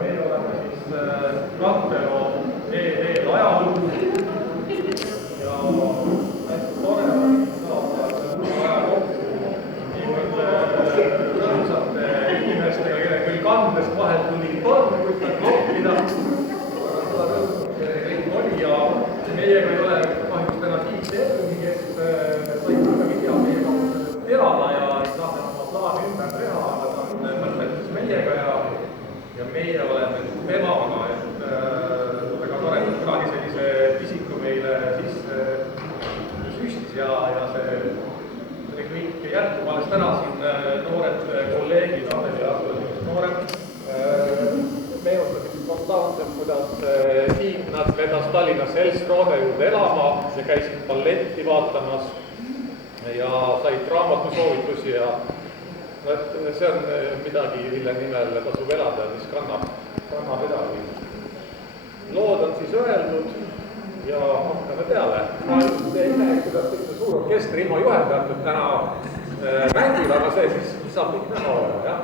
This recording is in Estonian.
meie oleme siis Kahtelo EL ajalugu ja hästi tore on saada aja kokku niivõrd rõõmsate inimestega, kelle küll kandest vahel tuli torm, kuid nad kloppida. Aga seda rõõmsat kõik oli ja meiega ei ole kahjuks täna Tiit Ermi, kes sai väga hea meie kaudu teada ja ei saa oma plaani ümber teha, aga ta on mõtletes meiega ja meie oleme temaga, et väga tore, et kunagi sellise isiku meile sisse süstis ja see kõik jätkub. Alles täna siin noored kolleegid, Anneli ja Asulasid noorem, meenutasid spontaanselt, kuidas Tiit nad vedas Tallinnas Elsroode juurde elama ja käisid balletti vaatamas ja said raamatusoovitusi ja see on midagi, mille nimel tasub elada, mis kannab edasi. Lood on siis öeldud ja hakkame peale. Ma just ei näe, kuidas selline suur orkester ilma juhendatud täna mängib, aga see siis saab kõik näha olema, jah?